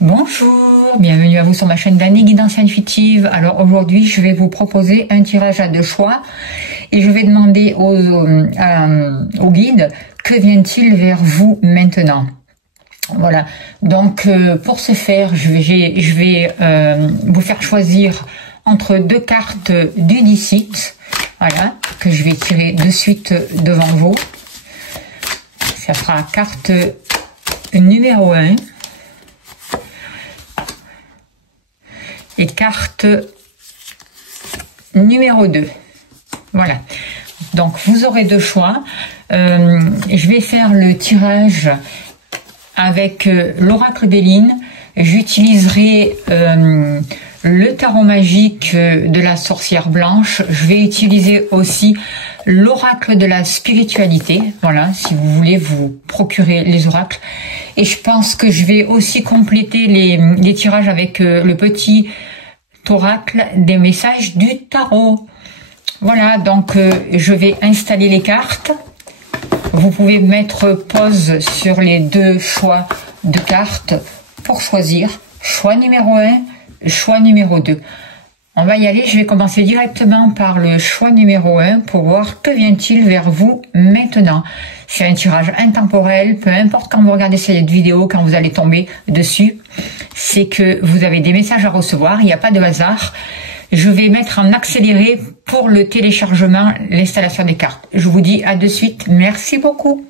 Bonjour, bienvenue à vous sur ma chaîne d'Annie Guidance Intuitive. Alors aujourd'hui, je vais vous proposer un tirage à deux choix et je vais demander au guide que vient-il vers vous maintenant. Voilà, donc pour ce faire, je vais vous faire choisir entre deux cartes du Dixit, voilà, que je vais tirer de suite devant vous. Ça sera carte numéro 1 et carte numéro 2. Voilà, donc vous aurez deux choix. Je vais faire le tirage avec l'oracle d'Éline. J'utiliserai le tarot magique de la sorcière blanche. Je vais utiliser aussi l'oracle de la spiritualité. Voilà, si vous voulez vous procurer les oracles. Et je pense que je vais aussi compléter les tirages avec le petit oracle des messages du tarot. Voilà, donc je vais installer les cartes. Vous pouvez mettre pause sur les deux choix de cartes pour choisir. Choix numéro 1, choix numéro 2. On va y aller, je vais commencer directement par le choix numéro 1 pour voir que vient-il vers vous maintenant. C'est un tirage intemporel, peu importe quand vous regardez cette vidéo, quand vous allez tomber dessus, c'est que vous avez des messages à recevoir, il n'y a pas de hasard. Je vais mettre en accéléré pour le téléchargement, l'installation des cartes. Je vous dis à de suite, merci beaucoup.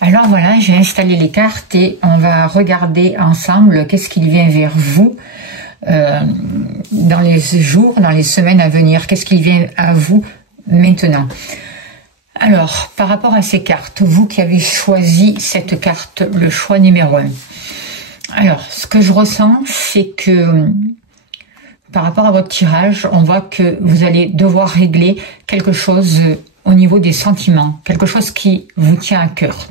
Alors voilà, j'ai installé les cartes et on va regarder ensemble qu'est-ce qu'il vient vers vous dans les jours, dans les semaines à venir. Qu'est-ce qu'il vient à vous maintenant? Alors, par rapport à ces cartes, vous qui avez choisi cette carte, le choix numéro 1. Alors, ce que je ressens, c'est que par rapport à votre tirage, on voit que vous allez devoir régler quelque chose au niveau des sentiments, quelque chose qui vous tient à cœur.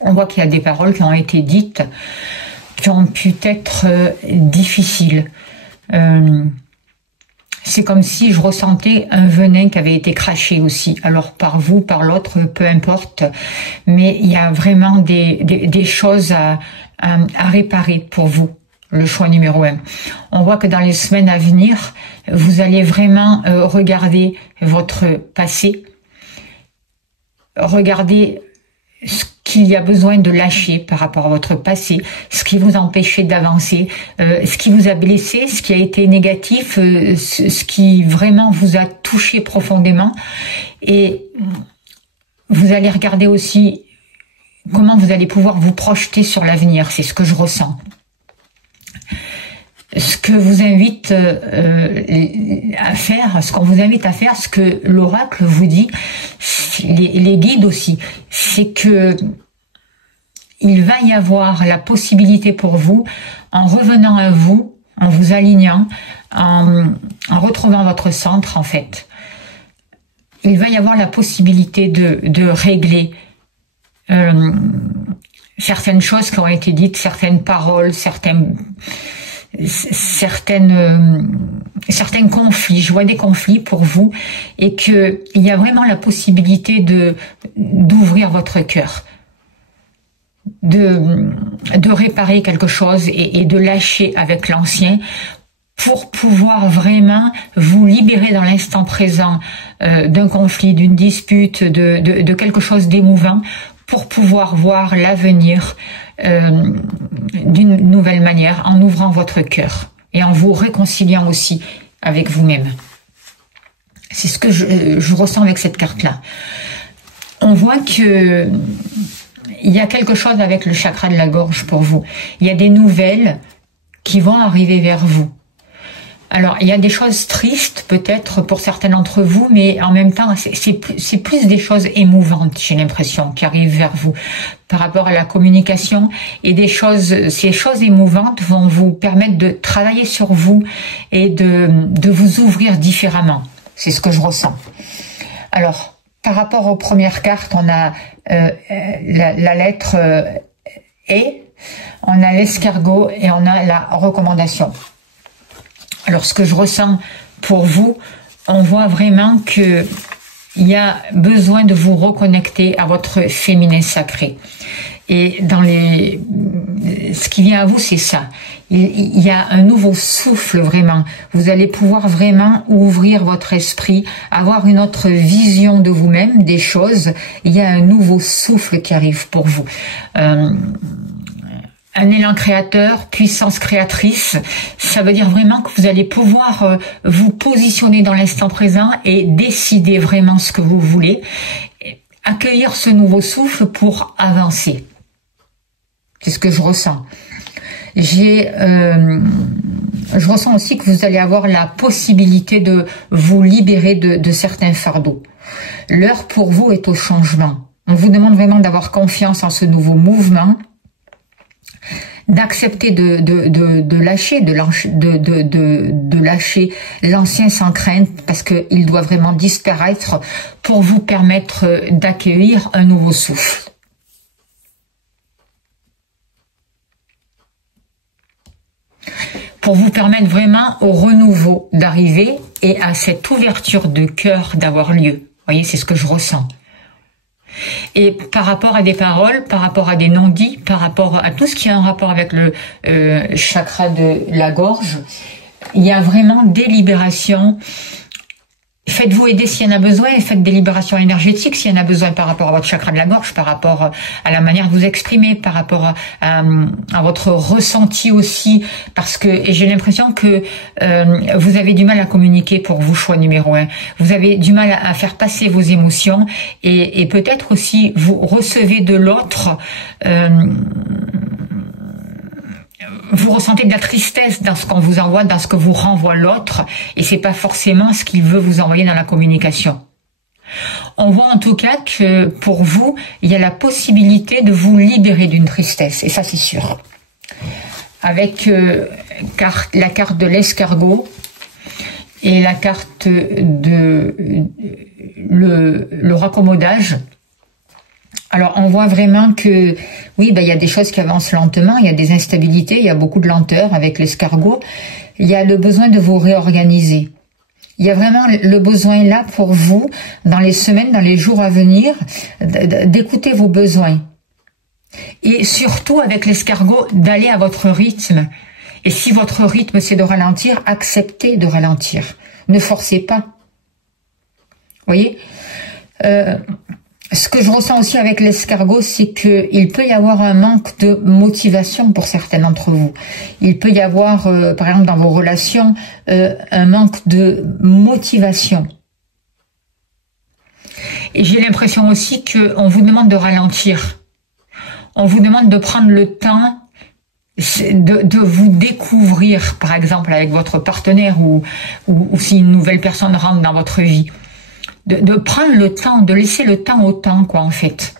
On voit qu'il y a des paroles qui ont été dites, qui ont pu être difficiles. C'est comme si je ressentais un venin qui avait été craché aussi. Alors par vous, par l'autre, peu importe. Mais il y a vraiment des choses à réparer pour vous. Le choix numéro 1. On voit que dans les semaines à venir, vous allez vraiment regarder votre passé. Regardez ce qu'il y a besoin de lâcher par rapport à votre passé, ce qui vous empêchait d'avancer, ce qui vous a blessé, ce qui a été négatif, ce qui vraiment vous a touché profondément. Et vous allez regarder aussi comment vous allez pouvoir vous projeter sur l'avenir, c'est ce que je ressens. Ce que vous invite à faire, ce qu'on vous invite à faire, ce que l'oracle vous dit, les guides aussi, c'est que il va y avoir la possibilité pour vous, en revenant à vous, en vous alignant, en retrouvant votre centre en fait, il va y avoir la possibilité de régler certaines choses qui ont été dites, certaines paroles, certains conflits. Je vois des conflits pour vous et que il y a vraiment la possibilité d'ouvrir votre cœur, de réparer quelque chose et de lâcher avec l'ancien pour pouvoir vraiment vous libérer dans l'instant présent d'un conflit, d'une dispute, de quelque chose d'émouvant, pour pouvoir voir l'avenir d'une nouvelle manière, en ouvrant votre cœur et en vous réconciliant aussi avec vous-même. C'est ce que je ressens avec cette carte-là. On voit que il y a quelque chose avec le chakra de la gorge pour vous. Il y a des nouvelles qui vont arriver vers vous. Alors, il y a des choses tristes peut-être pour certains d'entre vous, mais en même temps, c'est plus des choses émouvantes, j'ai l'impression, qui arrivent vers vous par rapport à la communication. Et ces choses émouvantes vont vous permettre de travailler sur vous et de vous ouvrir différemment. C'est ce que je ressens. Alors, par rapport aux premières cartes, on a la lettre E, on a l'escargot et on a la recommandation. Alors, ce que je ressens pour vous, on voit vraiment que il y a besoin de vous reconnecter à votre féminin sacré. Et ce qui vient à vous, c'est ça. Il y a un nouveau souffle vraiment. Vous allez pouvoir vraiment ouvrir votre esprit, avoir une autre vision de vous-même, des choses. Il y a un nouveau souffle qui arrive pour vous. Un élan créateur, puissance créatrice, ça veut dire vraiment que vous allez pouvoir vous positionner dans l'instant présent et décider vraiment ce que vous voulez. Accueillir ce nouveau souffle pour avancer. C'est ce que je ressens. Je ressens aussi que vous allez avoir la possibilité de vous libérer de certains fardeaux. L'heure pour vous est au changement. On vous demande vraiment d'avoir confiance en ce nouveau mouvement, d'accepter de lâcher l'ancien sans crainte parce qu'il doit vraiment disparaître pour vous permettre d'accueillir un nouveau souffle. Pour vous permettre vraiment au renouveau d'arriver et à cette ouverture de cœur d'avoir lieu. Vous voyez, c'est ce que je ressens. Et par rapport à des paroles, par rapport à des non-dits, par rapport à tout ce qui a un rapport avec le chakra de la gorge, il y a vraiment des libérations. Faites-vous aider s'il y en a besoin et faites des libérations énergétiques s'il y en a besoin par rapport à votre chakra de la gorge, par rapport à la manière de vous exprimer, par rapport à votre ressenti aussi, parce que j'ai l'impression que vous avez du mal à communiquer pour vous, choix numéro 1. Vous avez du mal à faire passer vos émotions et peut-être aussi vous recevez de l'autre vous ressentez de la tristesse dans ce qu'on vous envoie, dans ce que vous renvoie l'autre, et c'est pas forcément ce qu'il veut vous envoyer dans la communication. On voit en tout cas que pour vous, il y a la possibilité de vous libérer d'une tristesse, et ça c'est sûr. Avec la carte de l'escargot et la carte de le raccommodage. Alors, on voit vraiment que, oui, il y a des choses qui avancent lentement, il y a des instabilités, il y a beaucoup de lenteur avec l'escargot. Il y a le besoin de vous réorganiser. Il y a vraiment le besoin là pour vous, dans les semaines, dans les jours à venir, d'écouter vos besoins. Et surtout, avec l'escargot, d'aller à votre rythme. Et si votre rythme, c'est de ralentir, acceptez de ralentir. Ne forcez pas. Vous voyez ? Ce que je ressens aussi avec l'escargot, c'est qu'il peut y avoir un manque de motivation pour certains d'entre vous. Il peut y avoir, par exemple, dans vos relations, un manque de motivation. Et j'ai l'impression aussi qu'on vous demande de ralentir. On vous demande de prendre le temps de vous découvrir, par exemple, avec votre partenaire ou si une nouvelle personne rentre dans votre vie. De prendre le temps, de laisser le temps au temps, quoi, en fait.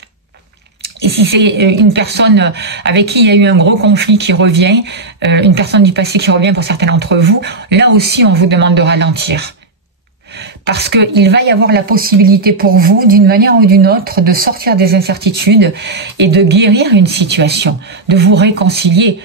Et si c'est une personne avec qui il y a eu un gros conflit qui revient, une personne du passé qui revient pour certains d'entre vous, là aussi, on vous demande de ralentir. Parce qu'il va y avoir la possibilité pour vous, d'une manière ou d'une autre, de sortir des incertitudes et de guérir une situation, de vous réconcilier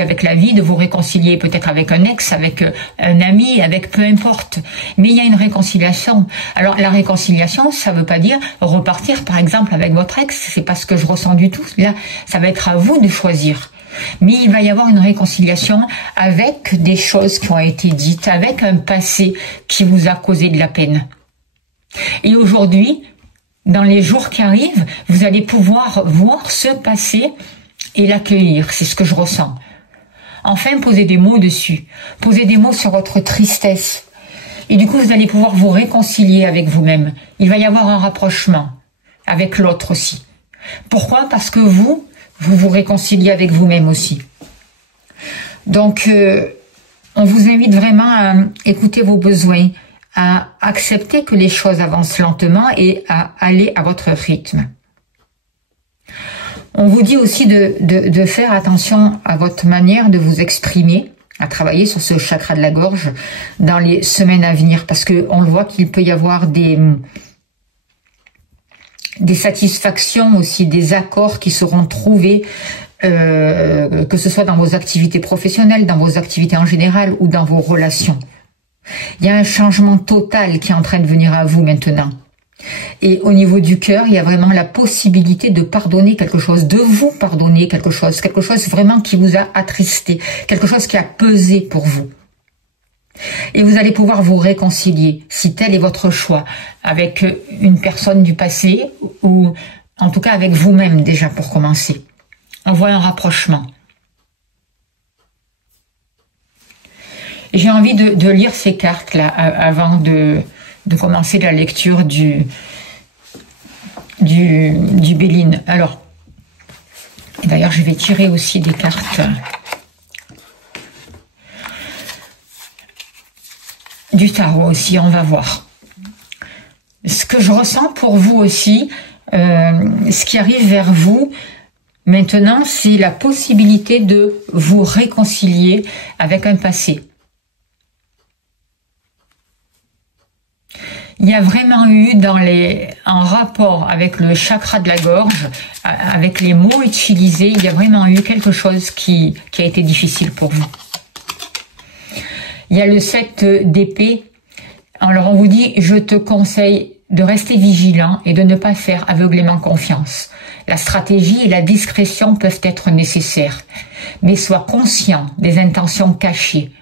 avec la vie, de vous réconcilier peut-être avec un ex, avec un ami, avec peu importe. Mais il y a une réconciliation. Alors la réconciliation, ça veut pas dire repartir par exemple avec votre ex, c'est pas ce que je ressens du tout. Là, ça va être à vous de choisir. Mais il va y avoir une réconciliation avec des choses qui ont été dites, avec un passé qui vous a causé de la peine. Et aujourd'hui, dans les jours qui arrivent, vous allez pouvoir voir ce passé et l'accueillir. C'est ce que je ressens. Enfin, posez des mots dessus. Posez des mots sur votre tristesse. Et du coup, vous allez pouvoir vous réconcilier avec vous-même. Il va y avoir un rapprochement avec l'autre aussi. Pourquoi? Parce que vous vous réconciliez avec vous-même aussi. Donc, on vous invite vraiment à écouter vos besoins, à accepter que les choses avancent lentement et à aller à votre rythme. On vous dit aussi de faire attention à votre manière de vous exprimer, à travailler sur ce chakra de la gorge dans les semaines à venir, parce que on le voit qu'il peut y avoir des satisfactions aussi, des accords qui seront trouvés, que ce soit dans vos activités professionnelles, dans vos activités en général ou dans vos relations. Il y a un changement total qui est en train de venir à vous maintenant. Et au niveau du cœur, il y a vraiment la possibilité de pardonner quelque chose, de vous pardonner quelque chose vraiment qui vous a attristé, quelque chose qui a pesé pour vous. Et vous allez pouvoir vous réconcilier, si tel est votre choix, avec une personne du passé, ou en tout cas avec vous-même déjà pour commencer. On voit un rapprochement. J'ai envie de lire ces cartes-là avant de commencer la lecture du Béline. Alors, d'ailleurs, je vais tirer aussi des cartes du tarot aussi, on va voir. Ce que je ressens pour vous aussi, ce qui arrive vers vous maintenant, c'est la possibilité de vous réconcilier avec un passé. Il y a vraiment eu en rapport avec le chakra de la gorge, avec les mots utilisés, il y a vraiment eu quelque chose qui a été difficile pour vous. Il y a le 7 d'épée. Alors on vous dit, je te conseille de rester vigilant et de ne pas faire aveuglément confiance. La stratégie et la discrétion peuvent être nécessaires, mais sois conscient des intentions cachées,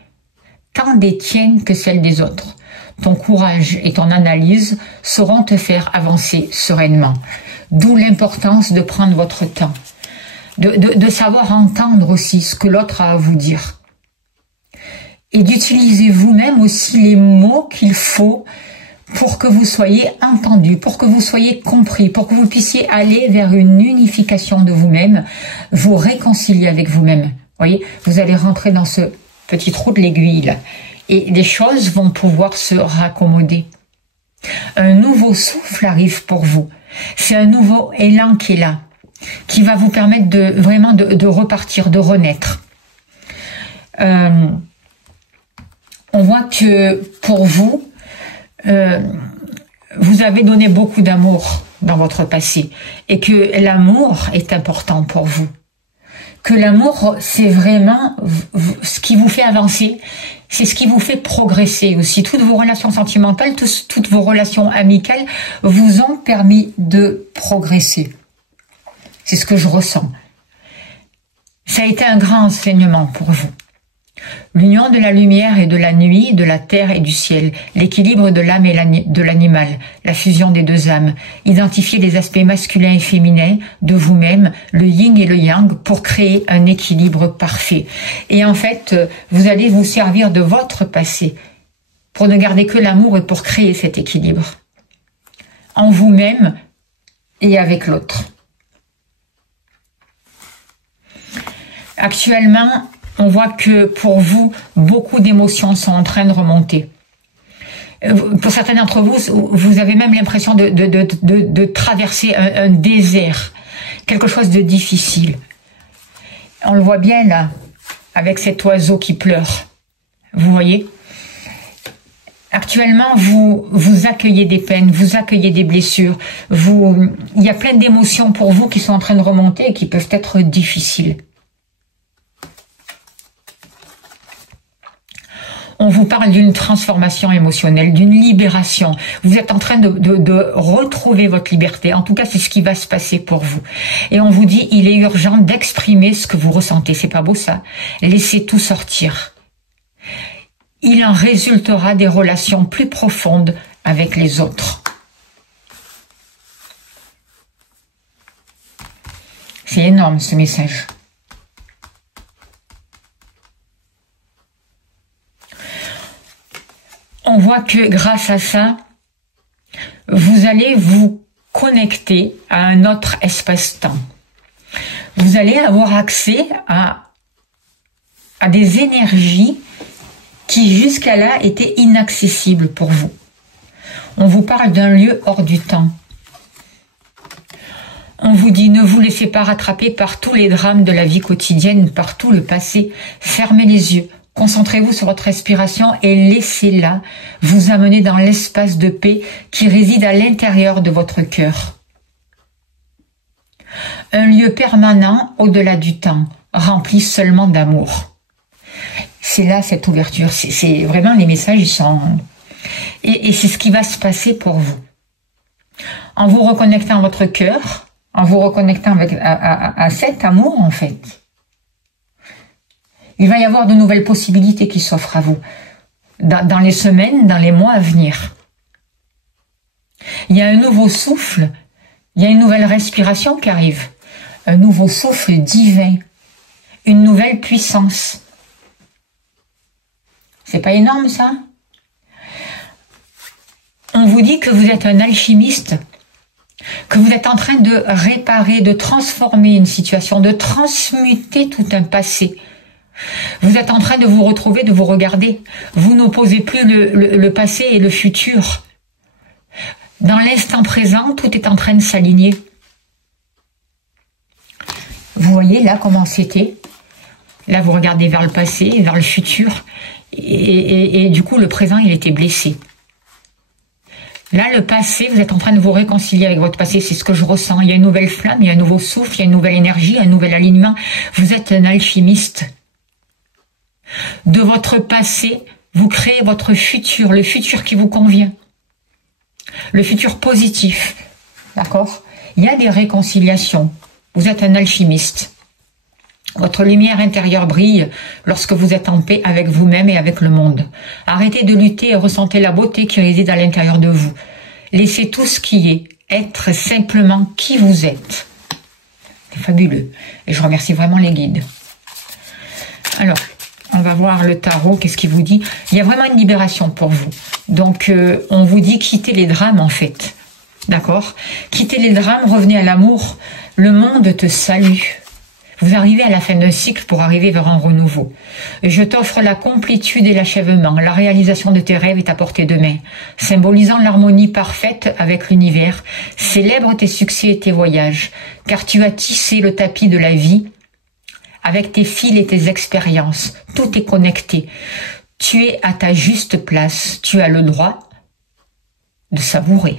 tant des tiennes que celles des autres. Ton courage et ton analyse sauront te faire avancer sereinement. D'où l'importance de prendre votre temps, de savoir entendre aussi ce que l'autre a à vous dire. Et d'utiliser vous-même aussi les mots qu'il faut pour que vous soyez entendu, pour que vous soyez compris, pour que vous puissiez aller vers une unification de vous-même, vous réconcilier avec vous-même. Voyez, vous allez rentrer dans ce petit trou de l'aiguille là. Et les choses vont pouvoir se raccommoder. Un nouveau souffle arrive pour vous. C'est un nouveau élan qui est là, qui va vous permettre vraiment de repartir, de renaître. On voit que pour vous, vous avez donné beaucoup d'amour dans votre passé et que l'amour est important pour vous. Que l'amour, c'est vraiment ce qui vous fait avancer. C'est ce qui vous fait progresser aussi. Toutes vos relations sentimentales, toutes vos relations amicales vous ont permis de progresser. C'est ce que je ressens. Ça a été un grand enseignement pour vous. L'union de la lumière et de la nuit, de la terre et du ciel, l'équilibre de l'âme et de l'animal, la fusion des deux âmes, identifier les aspects masculins et féminins de vous-même, le yin et le yang, pour créer un équilibre parfait. Et en fait, vous allez vous servir de votre passé pour ne garder que l'amour et pour créer cet équilibre en vous-même et avec l'autre. Actuellement, on voit que pour vous, beaucoup d'émotions sont en train de remonter. Pour certains d'entre vous, vous avez même l'impression de traverser un désert, quelque chose de difficile. On le voit bien là, avec cet oiseau qui pleure. Vous voyez ? Actuellement, vous accueillez des peines, vous accueillez des blessures. Il y a plein d'émotions pour vous qui sont en train de remonter et qui peuvent être difficiles. On vous parle d'une transformation émotionnelle, d'une libération. Vous êtes en train de retrouver votre liberté. En tout cas, c'est ce qui va se passer pour vous. Et on vous dit, il est urgent d'exprimer ce que vous ressentez. C'est pas beau ça? Laissez tout sortir. Il en résultera des relations plus profondes avec les autres. C'est énorme ce message. On voit que grâce à ça, vous allez vous connecter à un autre espace-temps. Vous allez avoir accès à des énergies qui jusqu'à là étaient inaccessibles pour vous. On vous parle d'un lieu hors du temps. On vous dit, ne vous laissez pas rattraper par tous les drames de la vie quotidienne, par tout le passé. Fermez les yeux. Concentrez-vous sur votre respiration et laissez-la vous amener dans l'espace de paix qui réside à l'intérieur de votre cœur. Un lieu permanent au-delà du temps, rempli seulement d'amour. C'est là cette ouverture, c'est vraiment les messages, ils sont... Et c'est ce qui va se passer pour vous. en vous reconnectant à votre cœur, en vous reconnectant à cet amour, en fait. Il va y avoir de nouvelles possibilités qui s'offrent à vous dans les semaines, dans les mois à venir. Il y a un nouveau souffle, il y a une nouvelle respiration qui arrive, un nouveau souffle divin, une nouvelle puissance. C'est pas énorme ça? On vous dit que vous êtes un alchimiste, que vous êtes en train de réparer, de transformer une situation, de transmuter tout un passé. Vous êtes en train de vous retrouver, de vous regarder. Vous n'opposez plus le passé et le futur. Dans l'instant présent, tout est en train de s'aligner. Vous voyez là comment c'était. Là, vous regardez vers le passé, vers le futur. Et du coup, le présent, il était blessé. Là, le passé, vous êtes en train de vous réconcilier avec votre passé. C'est ce que je ressens. Il y a une nouvelle flamme, il y a un nouveau souffle, il y a une nouvelle énergie, un nouvel alignement. Vous êtes un alchimiste. De votre passé, vous créez votre futur, le futur qui vous convient. Le futur positif. D'accord? Il y a des réconciliations. Vous êtes un alchimiste. Votre lumière intérieure brille lorsque vous êtes en paix avec vous-même et avec le monde. Arrêtez de lutter et ressentez la beauté qui réside à l'intérieur de vous. Laissez tout ce qui est, être simplement qui vous êtes. C'est fabuleux. Et je remercie vraiment les guides. Alors, on va voir le tarot, qu'est-ce qu'il vous dit? Il y a vraiment une libération pour vous. Donc, on vous dit quittez les drames en fait. D'accord? Quittez les drames, revenez à l'amour. Le monde te salue. Vous arrivez à la fin d'un cycle pour arriver vers un renouveau. Je t'offre la complétude et l'achèvement. La réalisation de tes rêves est à portée de main. Symbolisant l'harmonie parfaite avec l'univers, célèbre tes succès et tes voyages, car tu as tissé le tapis de la vie avec tes fils et tes expériences. Tout est connecté. Tu es à ta juste place. Tu as le droit de savourer.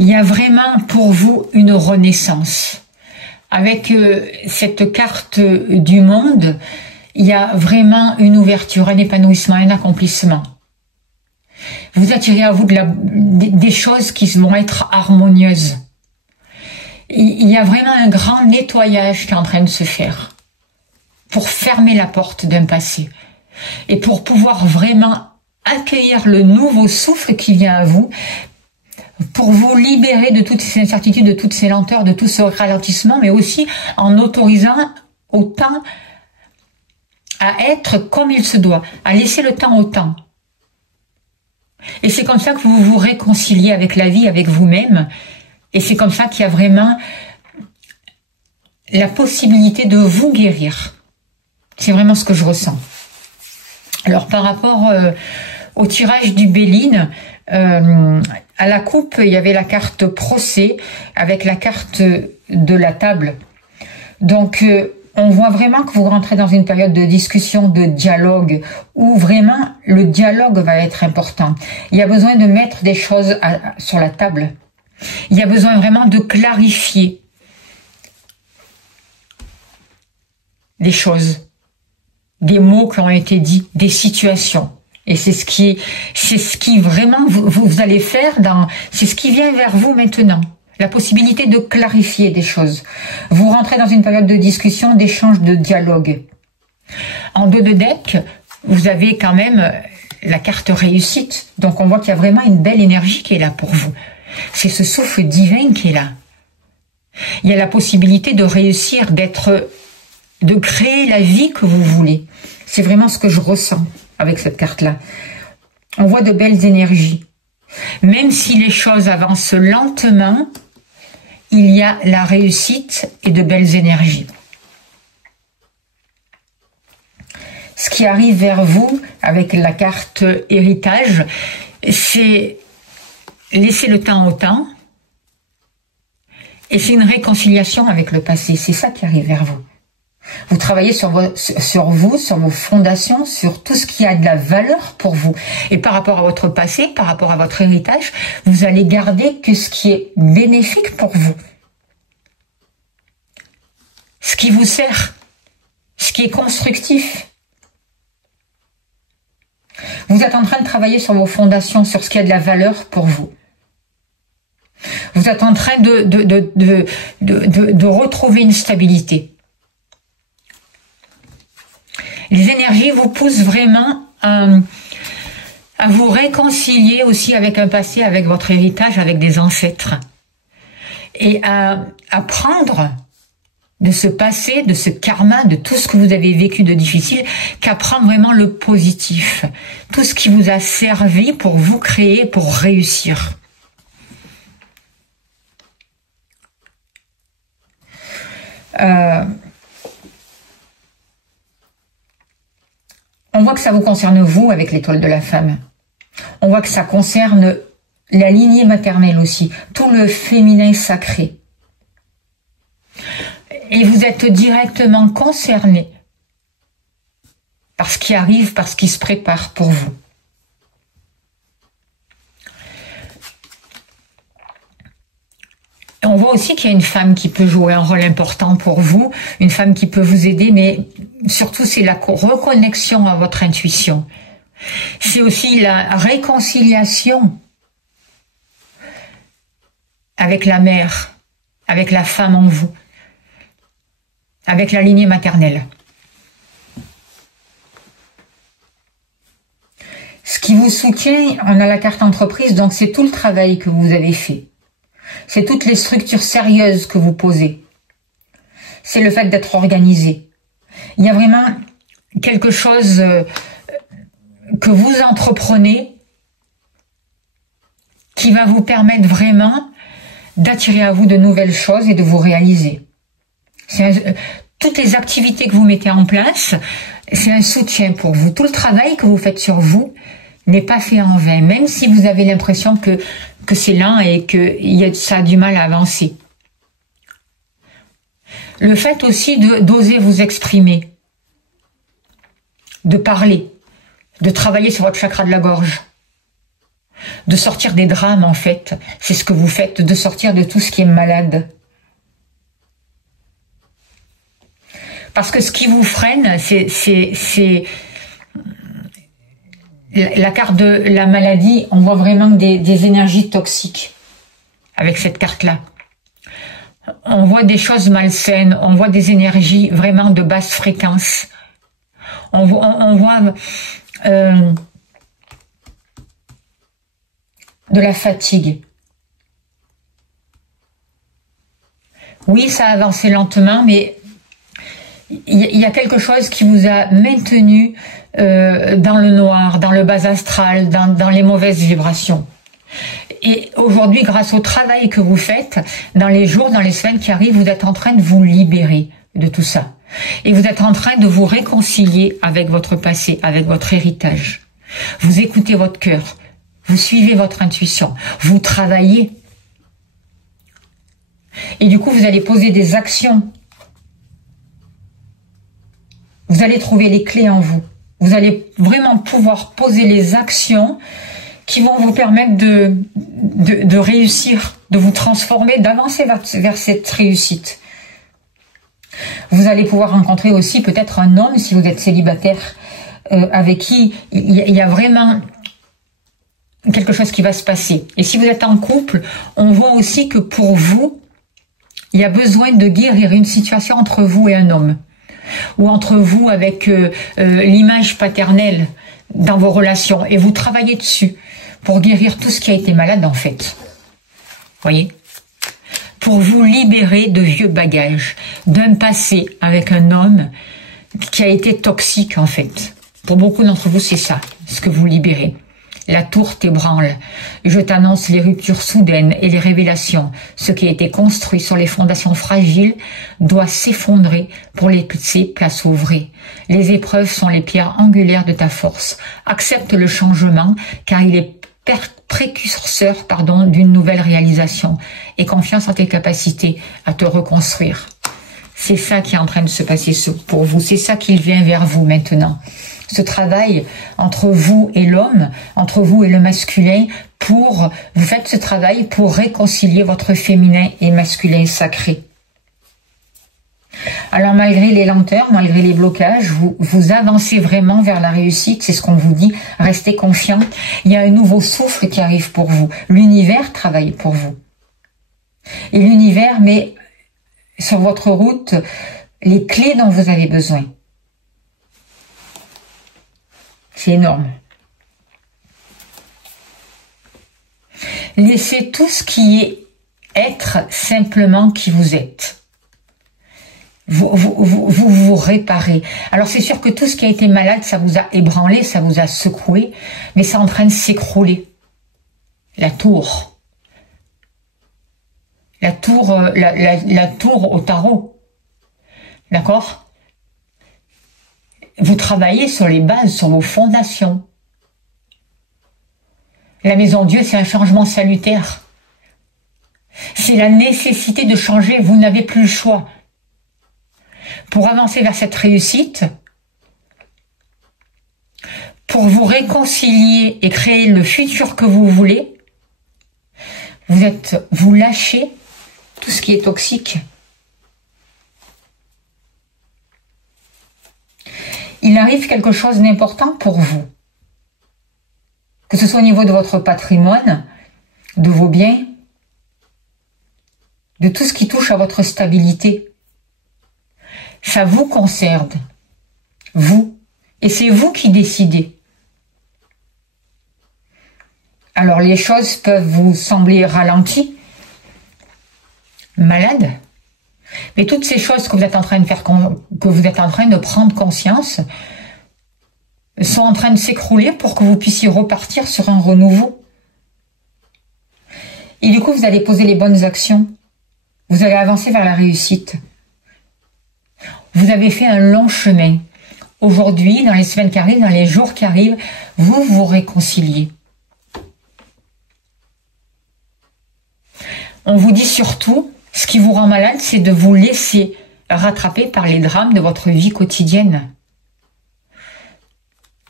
Il y a vraiment pour vous une renaissance. Avec cette carte du monde, il y a vraiment une ouverture, un épanouissement, un accomplissement. Vous attirez à vous des choses qui vont être harmonieuses. Il y a vraiment un grand nettoyage qui est en train de se faire pour fermer la porte d'un passé et pour pouvoir vraiment accueillir le nouveau souffle qui vient à vous, pour vous libérer de toutes ces incertitudes, de toutes ces lenteurs, de tout ce ralentissement, mais aussi en autorisant au temps à être comme il se doit, à laisser le temps au temps. Et c'est comme ça que vous vous réconciliez avec la vie, avec vous-même, et c'est comme ça qu'il y a vraiment la possibilité de vous guérir. C'est vraiment ce que je ressens. Alors par rapport au tirage du Béline, à la coupe, il y avait la carte procès avec la carte de la table. Donc, on voit vraiment que vous rentrez dans une période de discussion, de dialogue, où vraiment le dialogue va être important. Il y a besoin de mettre des choses sur la table. Il y a besoin vraiment de clarifier des choses, des mots qui ont été dits, des situations. Et c'est ce qui vraiment vous allez faire c'est ce qui vient vers vous maintenant. La possibilité de clarifier des choses. Vous rentrez dans une période de discussion, d'échange, de dialogue. En dos de deck, vous avez quand même la carte réussite. Donc on voit qu'il y a vraiment une belle énergie qui est là pour vous. C'est ce souffle divin qui est là. Il y a la possibilité de réussir, de créer la vie que vous voulez. C'est vraiment ce que je ressens avec cette carte-là. On voit de belles énergies. Même si les choses avancent lentement, il y a la réussite et de belles énergies. Ce qui arrive vers vous avec la carte héritage, c'est laisser le temps au temps et c'est une réconciliation avec le passé. C'est ça qui arrive vers vous. Vous travaillez sur vous, sur vos fondations, sur tout ce qui a de la valeur pour vous. Et par rapport à votre passé, par rapport à votre héritage, vous allez garder que ce qui est bénéfique pour vous. Ce qui vous sert, ce qui est constructif. Vous êtes en train de travailler sur vos fondations, sur ce qui a de la valeur pour vous. Vous êtes en train de retrouver une stabilité. Les énergies vous poussent vraiment à vous réconcilier aussi avec un passé, avec votre héritage, avec des ancêtres. Et à prendre de ce passé, de ce karma, de tout ce que vous avez vécu de difficile, qu'à prendre vraiment le positif. Tout ce qui vous a servi pour vous créer, pour réussir. On voit que ça vous concerne vous avec l'étoile de la femme. On voit que ça concerne la lignée maternelle aussi, tout le féminin sacré. Et vous êtes directement concerné par ce qui arrive, par ce qui se prépare pour vous. Et on voit aussi qu'il y a une femme qui peut jouer un rôle important pour vous, une femme qui peut vous aider, mais surtout c'est la reconnexion à votre intuition. C'est aussi la réconciliation avec la mère, avec la femme en vous, avec la lignée maternelle. Ce qui vous soutient, on a la carte entreprise, donc c'est tout le travail que vous avez fait. C'est toutes les structures sérieuses que vous posez. C'est le fait d'être organisé. Il y a vraiment quelque chose que vous entreprenez qui va vous permettre vraiment d'attirer à vous de nouvelles choses et de vous réaliser. Toutes les activités que vous mettez en place, c'est un soutien pour vous. Tout le travail que vous faites sur vous n'est pas fait en vain, même si vous avez l'impression que c'est lent et que ça a du mal à avancer. Le fait aussi d'oser vous exprimer, de parler, de travailler sur votre chakra de la gorge, de sortir des drames en fait, c'est ce que vous faites, de sortir de tout ce qui est malade. Parce que ce qui vous freine, c'est la carte de la maladie, on voit vraiment des énergies toxiques avec cette carte-là. On voit des choses malsaines, on voit des énergies vraiment de basse fréquence. On voit de la fatigue. Oui, ça a avancé lentement, mais il y a quelque chose qui vous a maintenu dans le noir, dans le bas astral, dans les mauvaises vibrations. Et aujourd'hui, grâce au travail que vous faites, dans les jours, dans les semaines qui arrivent, vous êtes en train de vous libérer de tout ça. Et vous êtes en train de vous réconcilier avec votre passé, avec votre héritage. Vous écoutez votre cœur, vous suivez votre intuition, vous travaillez. Et du coup, vous allez poser des actions. Vous allez trouver les clés en vous. Vous allez vraiment pouvoir poser les actions qui vont vous permettre de réussir, de vous transformer, d'avancer vers cette réussite. Vous allez pouvoir rencontrer aussi peut-être un homme, si vous êtes célibataire, avec qui il y a vraiment quelque chose qui va se passer. Et si vous êtes en couple, on voit aussi que pour vous, il y a besoin de guérir une situation entre vous et un homme. Ou entre vous avec l'image paternelle dans vos relations. Et vous travaillez dessus pour guérir tout ce qui a été malade en fait. Voyez ? Pour vous libérer de vieux bagages, d'un passé avec un homme qui a été toxique en fait. Pour beaucoup d'entre vous, c'est ça, ce que vous libérez. La tour t'ébranle. Je t'annonce les ruptures soudaines et les révélations. Ce qui a été construit sur les fondations fragiles doit s'effondrer pour laisser place au vrai. Les épreuves sont les pierres angulaires de ta force. Accepte le changement car il est précurseur d'une nouvelle réalisation et confiance en tes capacités à te reconstruire. C'est ça qui est en train de se passer pour vous. C'est ça qui vient vers vous maintenant. Ce travail entre vous et l'homme, entre vous et le masculin, vous faites ce travail pour réconcilier votre féminin et masculin sacré. Alors malgré les lenteurs, malgré les blocages, vous avancez vraiment vers la réussite, c'est ce qu'on vous dit, restez confiant. Il y a un nouveau souffle qui arrive pour vous. L'univers travaille pour vous. Et l'univers met sur votre route les clés dont vous avez besoin. C'est énorme. Laissez tout ce qui est être simplement qui vous êtes. Vous réparez. Alors c'est sûr que tout ce qui a été malade, ça vous a ébranlé, ça vous a secoué, mais c'est en train de s'écrouler. La tour. La tour au tarot. D'accord? Vous travaillez sur les bases, sur vos fondations. La maison Dieu, c'est un changement salutaire. C'est la nécessité de changer, vous n'avez plus le choix. Pour avancer vers cette réussite, pour vous réconcilier et créer le futur que vous voulez, vous lâchez tout ce qui est toxique. Il arrive quelque chose d'important pour vous. Que ce soit au niveau de votre patrimoine, de vos biens, de tout ce qui touche à votre stabilité. Ça vous concerne, vous, et c'est vous qui décidez. Alors les choses peuvent vous sembler ralenties, malades, mais toutes ces choses que vous êtes en train de faire, que vous êtes en train de prendre conscience, sont en train de s'écrouler pour que vous puissiez repartir sur un renouveau. Et du coup, vous allez poser les bonnes actions. Vous allez avancer vers la réussite. Vous avez fait un long chemin. Aujourd'hui, dans les semaines qui arrivent, dans les jours qui arrivent, vous vous réconciliez. On vous dit surtout, ce qui vous rend malade, c'est de vous laisser rattraper par les drames de votre vie quotidienne.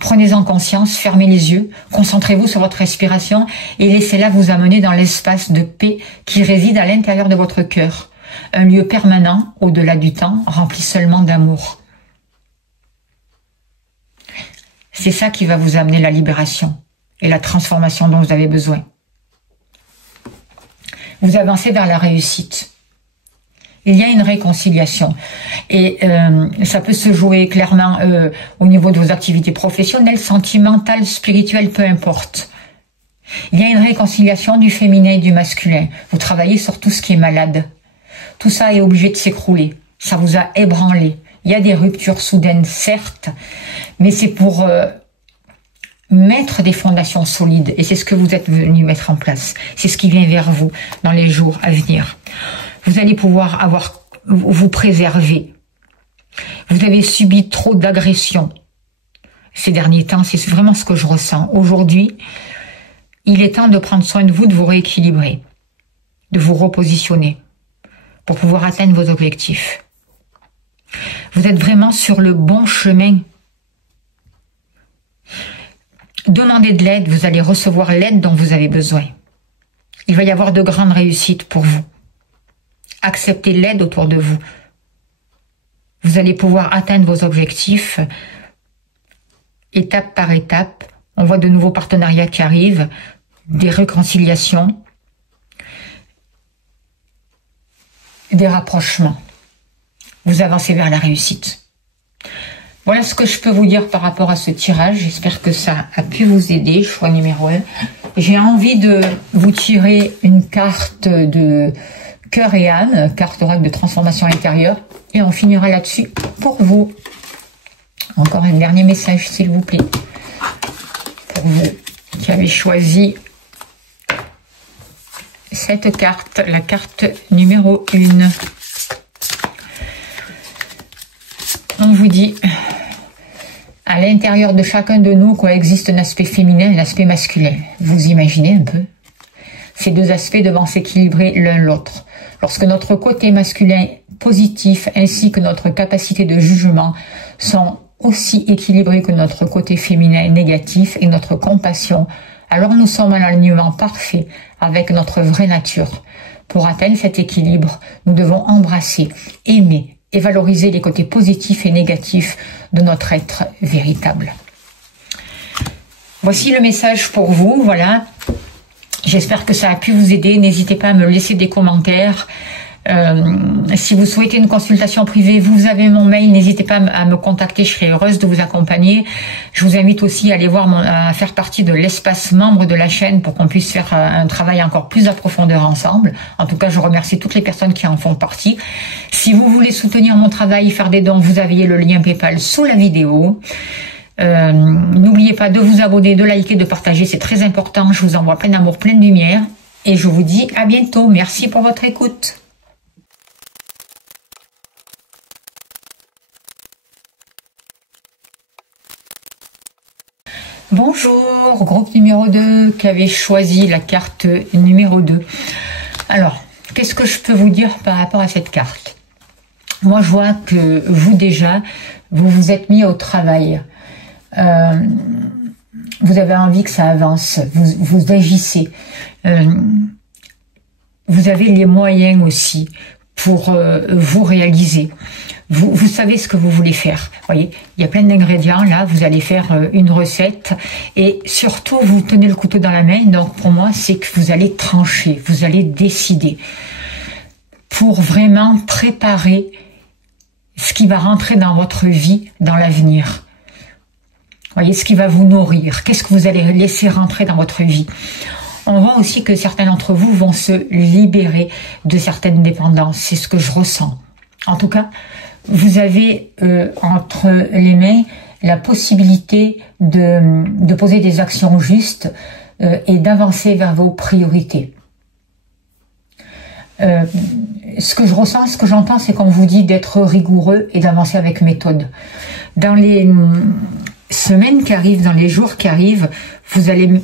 Prenez-en conscience, fermez les yeux, concentrez-vous sur votre respiration et laissez-la vous amener dans l'espace de paix qui réside à l'intérieur de votre cœur. Un lieu permanent, au-delà du temps, rempli seulement d'amour. C'est ça qui va vous amener la libération et la transformation dont vous avez besoin. Vous avancez vers la réussite. Il y a une réconciliation et ça peut se jouer clairement au niveau de vos activités professionnelles, sentimentales, spirituelles, peu importe. Il y a une réconciliation du féminin et du masculin. Vous travaillez sur tout ce qui est malade. Tout ça est obligé de s'écrouler. Ça vous a ébranlé. Il y a des ruptures soudaines, certes, mais c'est pour mettre des fondations solides. Et c'est ce que vous êtes venu mettre en place. C'est ce qui vient vers vous dans les jours à venir. Vous allez pouvoir vous préserver. Vous avez subi trop d'agressions ces derniers temps. C'est vraiment ce que je ressens. Aujourd'hui, il est temps de prendre soin de vous, de vous rééquilibrer, de vous repositionner pour pouvoir atteindre vos objectifs. Vous êtes vraiment sur le bon chemin. Demandez de l'aide, vous allez recevoir l'aide dont vous avez besoin. Il va y avoir de grandes réussites pour vous. Acceptez l'aide autour de vous. Vous allez pouvoir atteindre vos objectifs étape par étape. On voit de nouveaux partenariats qui arrivent, des réconciliations, des rapprochements. Vous avancez vers la réussite. Voilà ce que je peux vous dire par rapport à ce tirage. J'espère que ça a pu vous aider. Choix numéro 1. J'ai envie de vous tirer une carte de cœur et âme, carte oracle de transformation intérieure. Et on finira là-dessus pour vous. Encore un dernier message, s'il vous plaît. Pour vous qui avez choisi cette carte, la carte numéro 1. On vous dit, à l'intérieur de chacun de nous coexiste un aspect féminin et un aspect masculin. Vous imaginez un peu? Ces deux aspects devant s'équilibrer l'un l'autre. Lorsque notre côté masculin positif ainsi que notre capacité de jugement sont aussi équilibrés que notre côté féminin négatif et notre compassion, alors nous sommes en alignement parfait avec notre vraie nature. Pour atteindre cet équilibre, nous devons embrasser, aimer et valoriser les côtés positifs et négatifs de notre être véritable. Voici le message pour vous, voilà. J'espère que ça a pu vous aider. N'hésitez pas à me laisser des commentaires. Si vous souhaitez une consultation privée, vous avez mon mail, n'hésitez pas à me contacter, je serai heureuse de vous accompagner. Je vous invite aussi à aller voir à faire partie de l'espace membre de la chaîne pour qu'on puisse faire un travail encore plus à profondeur ensemble. En tout cas, je remercie toutes les personnes qui en font partie. Si vous voulez soutenir mon travail, faire des dons, vous avez le lien PayPal sous la vidéo. N'oubliez pas de vous abonner, de liker, de partager, c'est très important. Je vous envoie plein d'amour, plein de lumière et je vous dis à bientôt. Merci pour votre écoute. Bonjour, groupe numéro 2 qui avait choisi la carte numéro 2. Alors, qu'est-ce que je peux vous dire par rapport à cette carte? Moi, je vois que vous déjà, vous vous êtes mis au travail. Vous avez envie que ça avance, vous agissez. Vous avez les moyens aussi pour vous réaliser. Vous savez ce que vous voulez faire. Voyez, il y a plein d'ingrédients là. Vous allez faire une recette et surtout vous tenez le couteau dans la main. Donc pour moi, c'est que vous allez trancher, vous allez décider pour vraiment préparer ce qui va rentrer dans votre vie dans l'avenir. Voyez, ce qui va vous nourrir. Qu'est-ce que vous allez laisser rentrer dans votre vie? On voit aussi que certains d'entre vous vont se libérer de certaines dépendances. C'est ce que je ressens. En tout cas, vous avez entre les mains la possibilité de poser des actions justes et d'avancer vers vos priorités. Ce que je ressens, ce que j'entends, c'est qu'on vous dit d'être rigoureux et d'avancer avec méthode. Dans les semaines qui arrivent, dans les jours qui arrivent, vous allez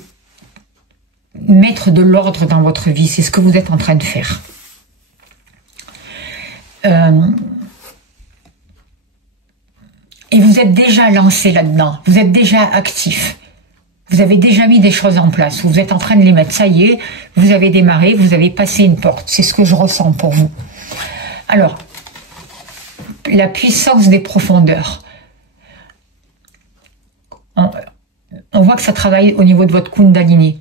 mettre de l'ordre dans votre vie. C'est ce que vous êtes en train de faire. Et vous êtes déjà lancé là-dedans. Vous êtes déjà actif. Vous avez déjà mis des choses en place. Vous êtes en train de les mettre. Ça y est, vous avez démarré, vous avez passé une porte. C'est ce que je ressens pour vous. Alors, la puissance des profondeurs. On voit que ça travaille au niveau de votre Kundalini.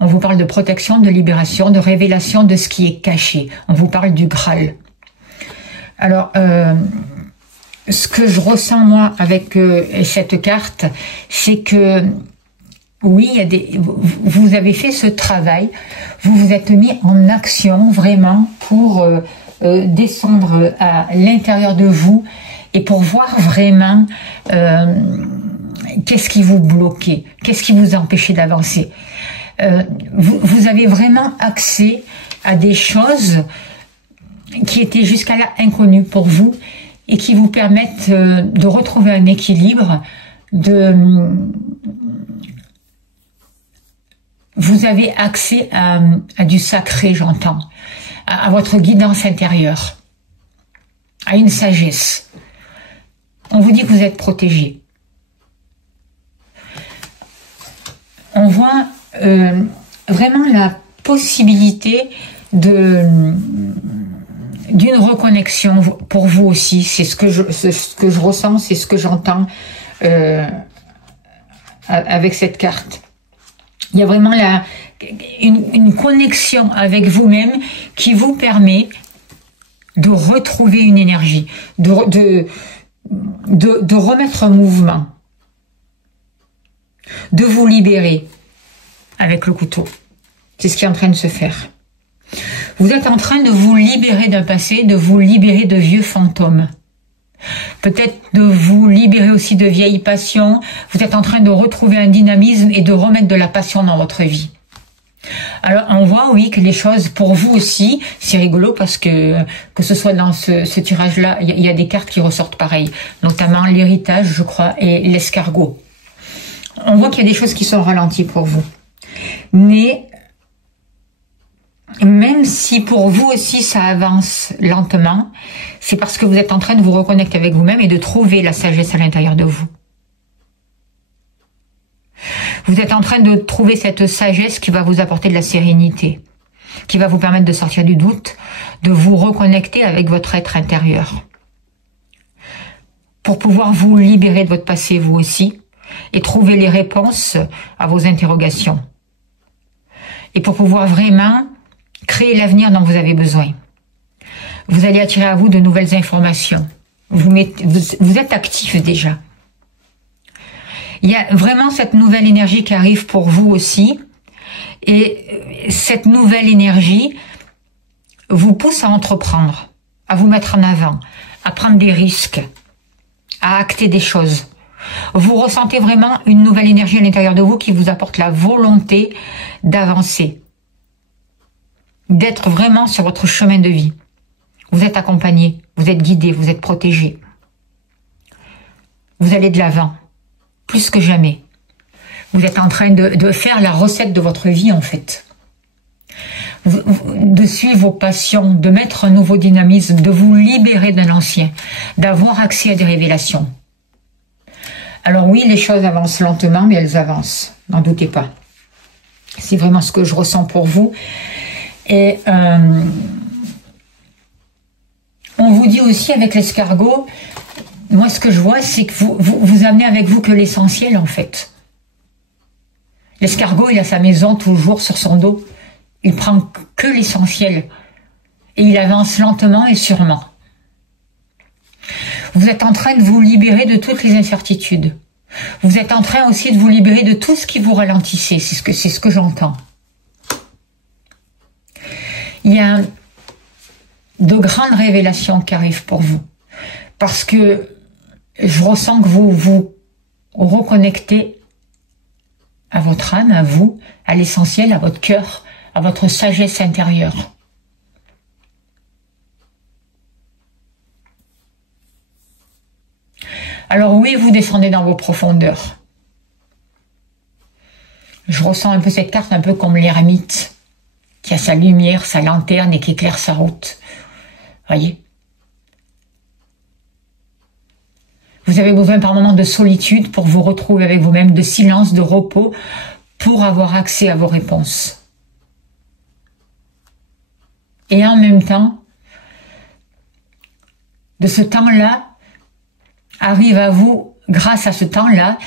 On vous parle de protection, de libération, de révélation de ce qui est caché. On vous parle du Graal. Alors, ce que je ressens moi avec cette carte, c'est que oui, vous avez fait ce travail, vous vous êtes mis en action vraiment pour descendre à l'intérieur de vous et pour voir vraiment qu'est-ce qui vous bloquait, qu'est-ce qui vous empêchait d'avancer. Vous avez vraiment accès à des choses qui étaient jusqu'à là inconnues pour vous et qui vous permettent de retrouver un équilibre, vous avez accès à du sacré, j'entends, à votre guidance intérieure, à une sagesse. On vous dit que vous êtes protégé. On voit vraiment la possibilité d'une reconnexion pour vous aussi. C'est ce que je ressens, c'est ce que j'entends avec cette carte. Il y a vraiment une connexion avec vous-même qui vous permet de retrouver une énergie, de remettre un mouvement, de vous libérer avec le couteau. C'est ce qui est en train de se faire. Vous êtes en train de vous libérer d'un passé, de vous libérer de vieux fantômes. Peut-être de vous libérer aussi de vieilles passions. Vous êtes en train de retrouver un dynamisme et de remettre de la passion dans votre vie. Alors, on voit, oui, que les choses, pour vous aussi, c'est rigolo parce que ce soit dans ce tirage-là, il y a des cartes qui ressortent pareil, notamment l'héritage, je crois, et l'escargot. On voit qu'il y a des choses qui sont ralenties pour vous. Mais même si pour vous aussi ça avance lentement, c'est parce que vous êtes en train de vous reconnecter avec vous-même et de trouver la sagesse à l'intérieur de vous. Vous êtes en train de trouver cette sagesse qui va vous apporter de la sérénité, qui va vous permettre de sortir du doute, de vous reconnecter avec votre être intérieur. pour pouvoir vous libérer de votre passé, vous aussi, et trouver les réponses à vos interrogations. Et pour pouvoir vraiment créer l'avenir dont vous avez besoin. Vous allez attirer à vous de nouvelles informations. Vous êtes actif déjà. Il y a vraiment cette nouvelle énergie qui arrive pour vous aussi. Et cette nouvelle énergie vous pousse à entreprendre, à vous mettre en avant, à prendre des risques, à acter des choses. Vous ressentez vraiment une nouvelle énergie à l'intérieur de vous qui vous apporte la volonté d'avancer, d'être vraiment sur votre chemin de vie. Vous êtes accompagné, vous êtes guidé, vous êtes protégé. Vous allez de l'avant, plus que jamais. Vous êtes en train de faire la recette de votre vie, en fait. De suivre vos passions, de mettre un nouveau dynamisme, de vous libérer de l'ancien, d'avoir accès à des révélations. Alors oui, les choses avancent lentement, mais elles avancent. N'en doutez pas. C'est vraiment ce que je ressens pour vous. Et on vous dit aussi avec l'escargot, moi ce que je vois, c'est que vous amenez avec vous que l'essentiel, en fait. L'escargot, il a sa maison toujours sur son dos. Il prend que l'essentiel. Et il avance lentement et sûrement. Vous êtes en train de vous libérer de toutes les incertitudes. Vous êtes en train aussi de vous libérer de tout ce qui vous ralentissait. C'est ce que j'entends. Il y a de grandes révélations qui arrivent pour vous. Parce que je ressens que vous vous reconnectez à votre âme, à vous, à l'essentiel, à votre cœur, à votre sagesse intérieure. Alors oui, vous descendez dans vos profondeurs. Je ressens un peu cette carte, un peu comme l'ermite, qui a sa lumière, sa lanterne et qui éclaire sa route. Voyez ? Vous avez besoin par moments de solitude pour vous retrouver avec vous-même, de silence, de repos, pour avoir accès à vos réponses. Et en même temps, de ce temps-là, arrive à vous, grâce à ce temps-là,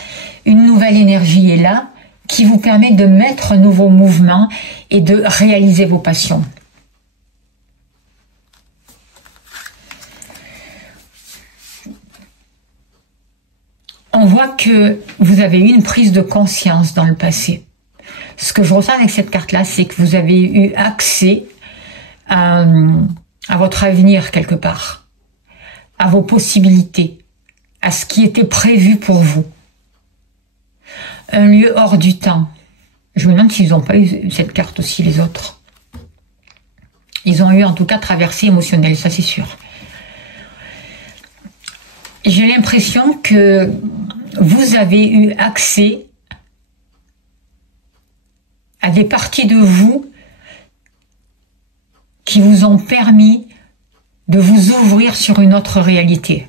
une nouvelle énergie est là, qui vous permet de mettre un nouveau mouvement et de réaliser vos passions. On voit que vous avez eu une prise de conscience dans le passé. Ce que je ressens avec cette carte-là, c'est que vous avez eu accès à votre avenir quelque part, à vos possibilités, à ce qui était prévu pour vous. Un lieu hors du temps. Je me demande s'ils n'ont pas eu cette carte aussi, les autres. Ils ont eu en tout cas traversée émotionnelle, ça c'est sûr. J'ai l'impression que vous avez eu accès à des parties de vous qui vous ont permis de vous ouvrir sur une autre réalité.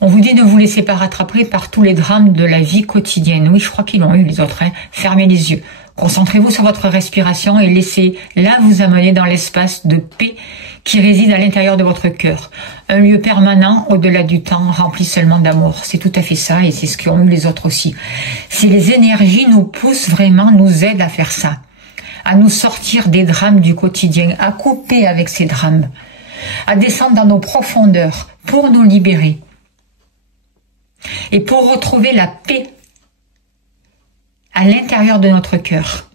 On vous dit de ne vous laisser pas rattraper par tous les drames de la vie quotidienne. Oui, je crois qu'ils l'ont eu les autres. Hein. Fermez les yeux. Concentrez-vous sur votre respiration et laissez-la vous amener dans l'espace de paix qui réside à l'intérieur de votre cœur. Un lieu permanent au-delà du temps, rempli seulement d'amour. C'est tout à fait ça et c'est ce qu'ont eu les autres aussi. Si les énergies nous poussent vraiment, nous aident à faire ça, à nous sortir des drames du quotidien, à couper avec ces drames, à descendre dans nos profondeurs pour nous libérer et pour retrouver la paix à l'intérieur de notre cœur.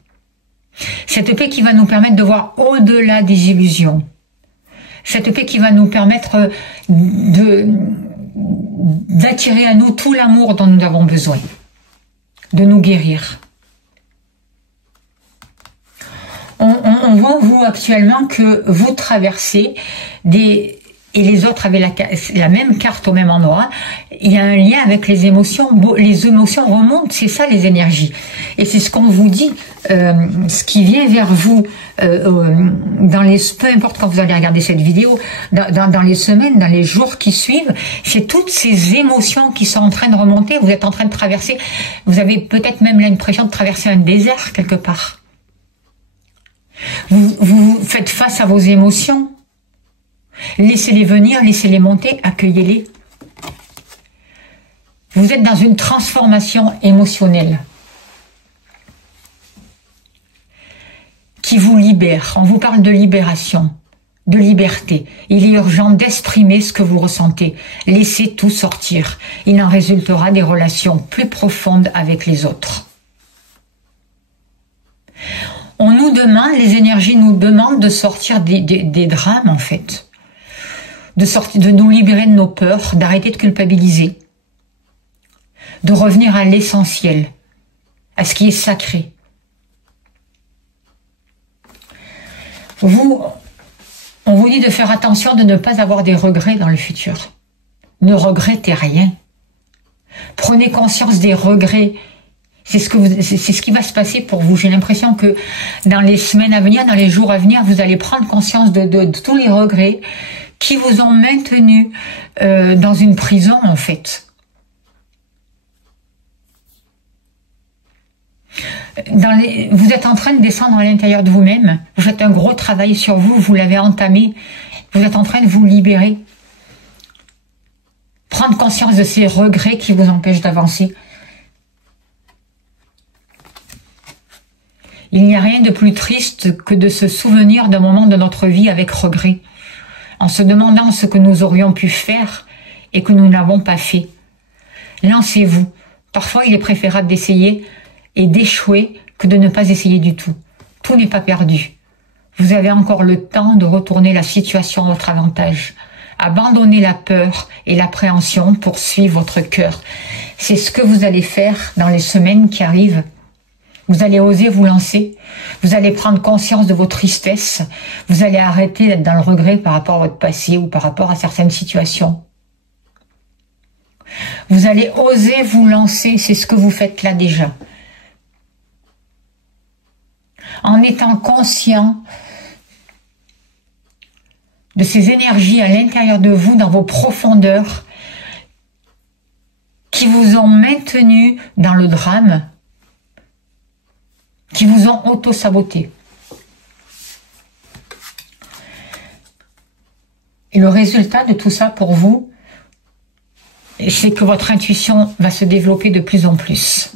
Cette paix qui va nous permettre de voir au-delà des illusions. Cette paix qui va nous permettre d'attirer à nous tout l'amour dont nous avons besoin. De nous guérir. On voit, vous, actuellement, que vous traversez et les autres avaient la même carte au même endroit, il y a un lien avec les émotions. Les émotions remontent, c'est ça les énergies. Et c'est ce qu'on vous dit, ce qui vient vers vous, peu importe quand vous allez regarder cette vidéo, dans les semaines, dans les jours qui suivent, c'est toutes ces émotions qui sont en train de remonter, vous êtes en train de traverser, vous avez peut-être même l'impression de traverser un désert quelque part. Vous faites face à vos émotions. Laissez-les venir, laissez-les monter, accueillez-les. Vous êtes dans une transformation émotionnelle qui vous libère. On vous parle de libération, de liberté. Il est urgent d'exprimer ce que vous ressentez. Laissez tout sortir. Il en résultera des relations plus profondes avec les autres. On nous demande, les énergies nous demandent de sortir des drames en fait. De nous libérer de nos peurs, d'arrêter de culpabiliser. De revenir à l'essentiel, à ce qui est sacré. On vous dit de faire attention de ne pas avoir des regrets dans le futur. Ne regrettez rien. Prenez conscience des regrets. C'est ce qui va se passer pour vous. J'ai l'impression que dans les semaines à venir, dans les jours à venir, vous allez prendre conscience de tous les regrets qui vous ont maintenu dans une prison en fait. Vous êtes en train de descendre à l'intérieur de vous-même. Vous faites un gros travail sur vous. Vous l'avez entamé. Vous êtes en train de vous libérer. Prendre conscience de ces regrets qui vous empêchent d'avancer. Il n'y a rien de plus triste que de se souvenir d'un moment de notre vie avec regret, en se demandant ce que nous aurions pu faire et que nous n'avons pas fait. Lancez-vous. Parfois, il est préférable d'essayer et d'échouer que de ne pas essayer du tout. Tout n'est pas perdu. Vous avez encore le temps de retourner la situation à votre avantage. Abandonnez la peur et l'appréhension pour suivre votre cœur. C'est ce que vous allez faire dans les semaines qui arrivent. Vous allez oser vous lancer. Vous allez prendre conscience de vos tristesses. Vous allez arrêter d'être dans le regret par rapport à votre passé ou par rapport à certaines situations. Vous allez oser vous lancer. C'est ce que vous faites là déjà. En étant conscient de ces énergies à l'intérieur de vous, dans vos profondeurs, qui vous ont maintenu dans le drame, qui vous ont auto-saboté. Et le résultat de tout ça pour vous, c'est que votre intuition va se développer de plus en plus.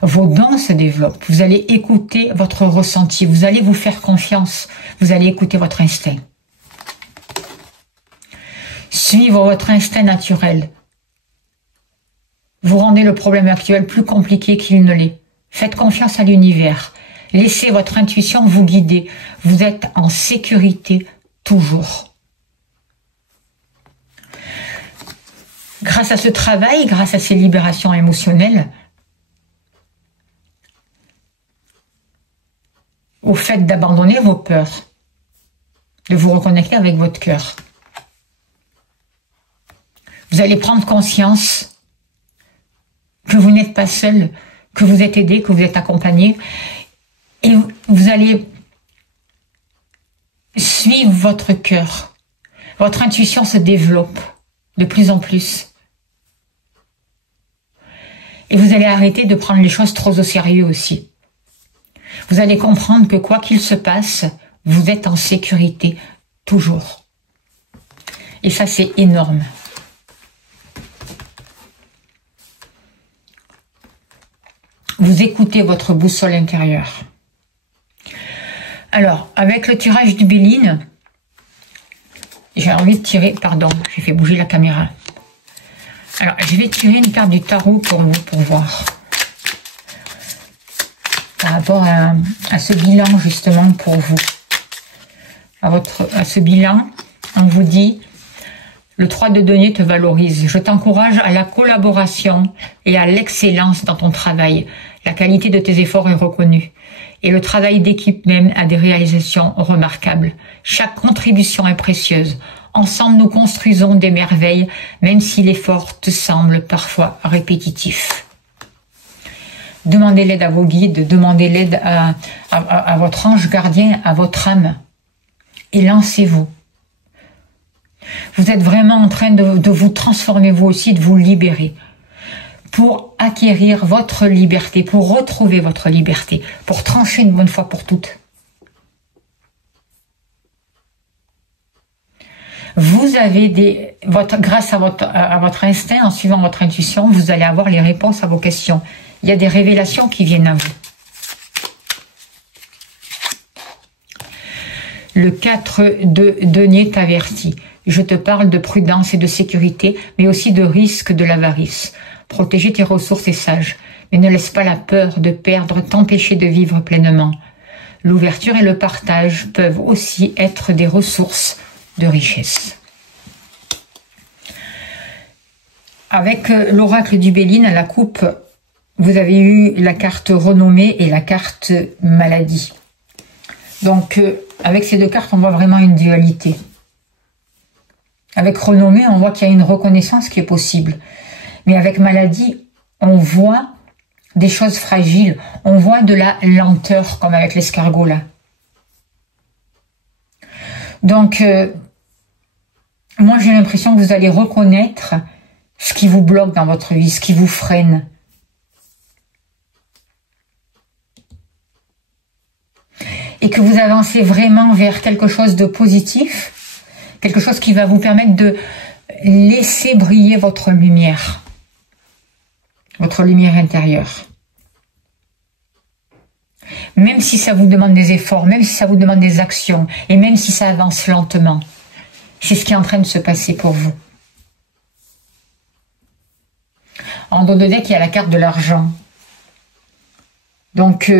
Vos dons se développent. Vous allez écouter votre ressenti. Vous allez vous faire confiance. Vous allez écouter votre instinct. Suivre votre instinct naturel. Vous rendez le problème actuel plus compliqué qu'il ne l'est. Faites confiance à l'univers. Laissez votre intuition vous guider. Vous êtes en sécurité toujours. Grâce à ce travail, grâce à ces libérations émotionnelles, au fait d'abandonner vos peurs, de vous reconnecter avec votre cœur, vous allez prendre conscience que vous n'êtes pas seul, que vous êtes aidé, que vous êtes accompagné, et vous allez suivre votre cœur. Votre intuition se développe de plus en plus. Et vous allez arrêter de prendre les choses trop au sérieux aussi. Vous allez comprendre que quoi qu'il se passe, vous êtes en sécurité, toujours. Et ça, c'est énorme. Vous écoutez votre boussole intérieure. Alors, avec le tirage du Béline, j'ai envie de tirer, pardon, j'ai fait bouger la caméra. Alors, je vais tirer une carte du tarot pour vous, pour voir. Par rapport à ce bilan, justement, pour vous. À ce bilan, on vous dit, le 3 de denier te valorise. Je t'encourage à la collaboration et à l'excellence dans ton travail. La qualité de tes efforts est reconnue. Et le travail d'équipe même a des réalisations remarquables. Chaque contribution est précieuse. Ensemble, nous construisons des merveilles, même si l'effort te semble parfois répétitif. Demandez l'aide à vos guides, demandez l'aide à votre ange gardien, à votre âme. Et lancez-vous. Vous êtes vraiment en train de vous transformer vous aussi, de vous libérer. Pour acquérir votre liberté, pour retrouver votre liberté, pour trancher une bonne fois pour toutes. vous avez grâce à votre instinct, en suivant votre intuition, vous allez avoir les réponses à vos questions. Il y a des révélations qui viennent à vous. Le 4 de denier t'avertit. Je te parle de prudence et de sécurité, mais aussi de risque de l'avarice. Protéger tes ressources est sage, mais ne laisse pas la peur de perdre t'empêcher de vivre pleinement. L'ouverture et le partage peuvent aussi être des ressources de richesse. Avec l'oracle du Béline à la coupe, vous avez eu la carte renommée et la carte maladie. Donc, avec ces deux cartes, on voit vraiment une dualité. Avec renommée, on voit qu'il y a une reconnaissance qui est possible. Mais avec maladie, on voit des choses fragiles. On voit de la lenteur, comme avec l'escargot là. Donc, moi j'ai l'impression que vous allez reconnaître ce qui vous bloque dans votre vie, ce qui vous freine. Et que vous avancez vraiment vers quelque chose de positif, quelque chose qui va vous permettre de laisser briller votre lumière intérieure. Même si ça vous demande des efforts, même si ça vous demande des actions, et même si ça avance lentement, c'est ce qui est en train de se passer pour vous. En dos de deck, il y a la carte de l'argent. Donc,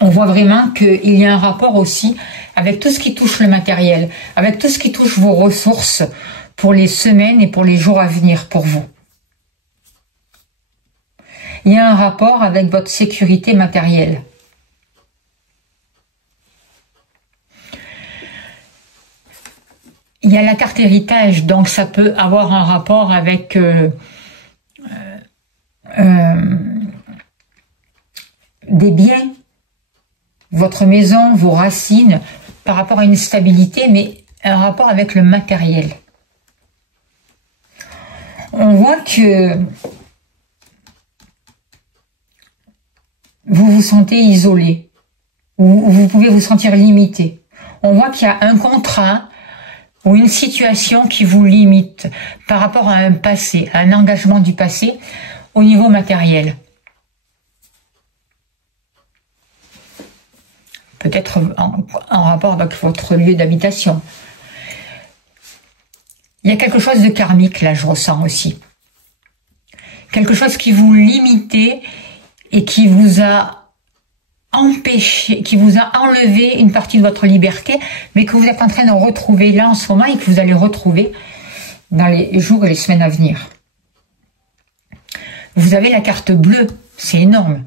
on voit vraiment qu'il y a un rapport aussi avec tout ce qui touche le matériel, avec tout ce qui touche vos ressources pour les semaines et pour les jours à venir pour vous. Il y a un rapport avec votre sécurité matérielle. Il y a la carte héritage, donc ça peut avoir un rapport avec des biens, votre maison, vos racines, par rapport à une stabilité, mais un rapport avec le matériel. On voit que vous vous sentez isolé, ou vous pouvez vous sentir limité. On voit qu'il y a un contrat ou une situation qui vous limite par rapport à un passé, à un engagement du passé au niveau matériel. Peut-être en rapport avec votre lieu d'habitation. Il y a quelque chose de karmique, là, je ressens aussi. Quelque chose qui vous limitait et qui vous a empêché, qui vous a enlevé une partie de votre liberté, mais que vous êtes en train de retrouver là en ce moment et que vous allez retrouver dans les jours et les semaines à venir. Vous avez la carte bleue, c'est énorme.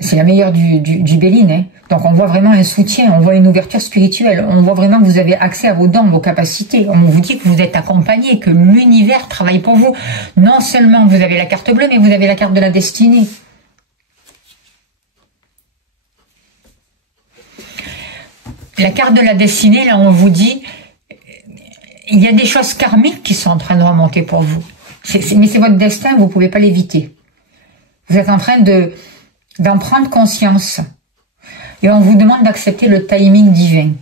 C'est la meilleure du Béline, hein. Donc on voit vraiment un soutien, on voit une ouverture spirituelle, on voit vraiment que vous avez accès à vos dons, vos capacités. On vous dit que vous êtes accompagné, que l'univers travaille pour vous. Non seulement vous avez la carte bleue, mais vous avez la carte de la destinée. La carte de la destinée, là on vous dit, il y a des choses karmiques qui sont en train de remonter pour vous. Mais c'est votre destin, vous ne pouvez pas l'éviter. Vous êtes en train d'en prendre conscience. Et on vous demande d'accepter le timing divin.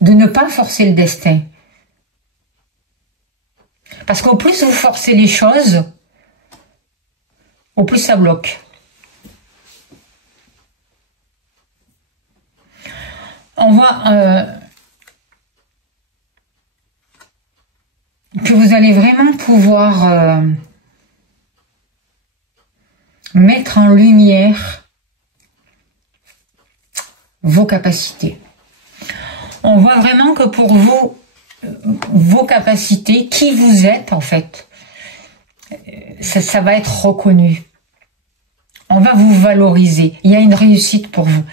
De ne pas forcer le destin. Parce qu'au plus vous forcez les choses, au plus ça bloque. On voit que vous allez vraiment pouvoir mettre en lumière vos capacités. On voit vraiment que pour vous, vos capacités, qui vous êtes en fait, ça va être reconnu. On va vous valoriser. Il y a une réussite pour vous.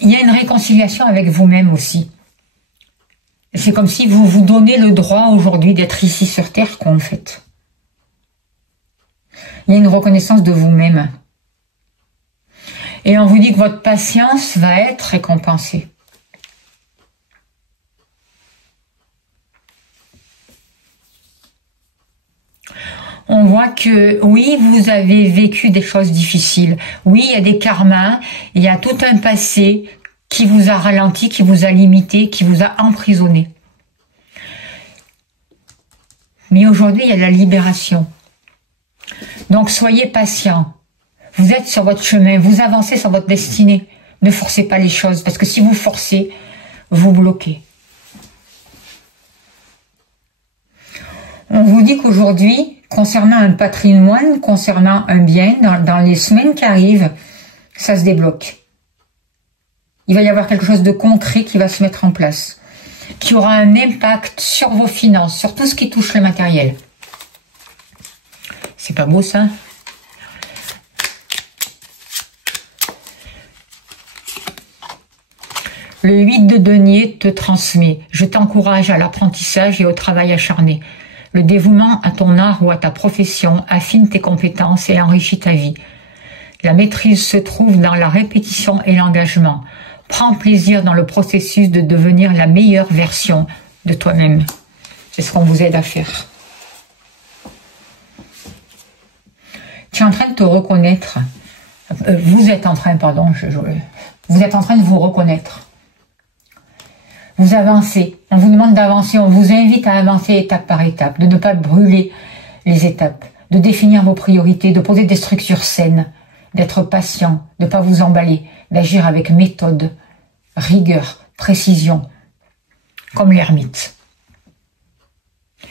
Il y a une réconciliation avec vous-même aussi. C'est comme si vous vous donnez le droit aujourd'hui d'être ici sur Terre, quoi, en fait. Il y a une reconnaissance de vous-même. Et on vous dit que votre patience va être récompensée. On voit que, oui, vous avez vécu des choses difficiles. Oui, il y a des karmas, il y a tout un passé qui vous a ralenti, qui vous a limité, qui vous a emprisonné. Mais aujourd'hui, il y a la libération. Donc, soyez patient. Vous êtes sur votre chemin, vous avancez sur votre destinée. Ne forcez pas les choses, parce que si vous forcez, vous bloquez. On vous dit qu'aujourd'hui, concernant un patrimoine, concernant un bien, dans les semaines qui arrivent, ça se débloque. Il va y avoir quelque chose de concret qui va se mettre en place, qui aura un impact sur vos finances, sur tout ce qui touche le matériel. C'est pas beau ça? Le 8 de denier te transmet. Je t'encourage à l'apprentissage et au travail acharné. Le dévouement à ton art ou à ta profession affine tes compétences et enrichit ta vie. La maîtrise se trouve dans la répétition et l'engagement. Prends plaisir dans le processus de devenir la meilleure version de toi-même. C'est ce qu'on vous aide à faire. Tu es en train de te reconnaître. Vous êtes en train, pardon, vous êtes en train de vous reconnaître. Vous avancez, on vous demande d'avancer, on vous invite à avancer étape par étape, de ne pas brûler les étapes, de définir vos priorités, de poser des structures saines, d'être patient, de ne pas vous emballer, d'agir avec méthode, rigueur, précision, comme l'ermite.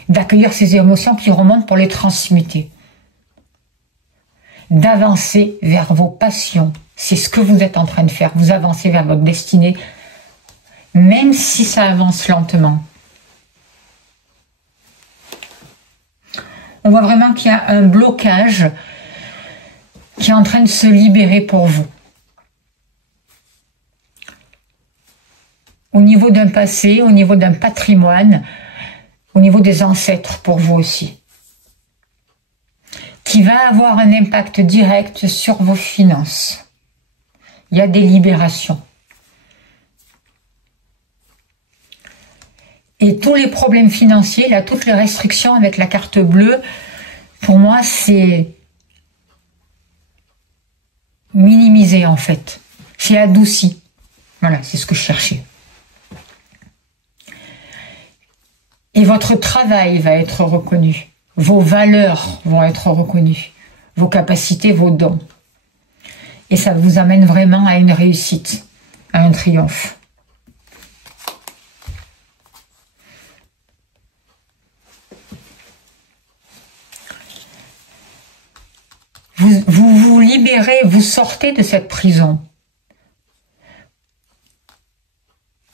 D'accueillir ces émotions qui remontent pour les transmuter. D'avancer vers vos passions, c'est ce que vous êtes en train de faire, vous avancez vers votre destinée, même si ça avance lentement. On voit vraiment qu'il y a un blocage qui est en train de se libérer pour vous. Au niveau d'un passé, au niveau d'un patrimoine, au niveau des ancêtres pour vous aussi. Qui va avoir un impact direct sur vos finances. Il y a des libérations. Et tous les problèmes financiers, là, toutes les restrictions avec la carte bleue, pour moi, c'est minimisé en fait. C'est adouci. Voilà, c'est ce que je cherchais. Et votre travail va être reconnu. Vos valeurs vont être reconnues. Vos capacités, vos dons. Et ça vous amène vraiment à une réussite, à un triomphe. Vous libérez, vous sortez de cette prison.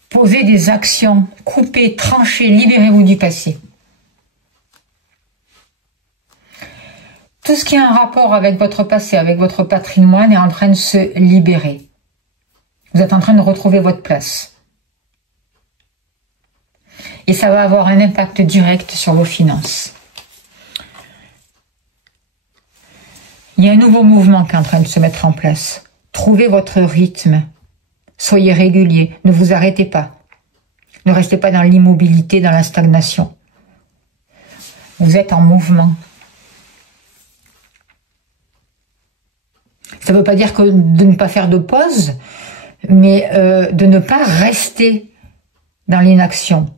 Posez des actions, coupez, tranchez, libérez-vous du passé. Tout ce qui a un rapport avec votre passé, avec votre patrimoine est en train de se libérer. Vous êtes en train de retrouver votre place. Et ça va avoir un impact direct sur vos finances. Il y a un nouveau mouvement qui est en train de se mettre en place. Trouvez votre rythme. Soyez régulier. Ne vous arrêtez pas. Ne restez pas dans l'immobilité, dans la stagnation. Vous êtes en mouvement. Ça ne veut pas dire que de ne pas faire de pause, mais de ne pas rester dans l'inaction.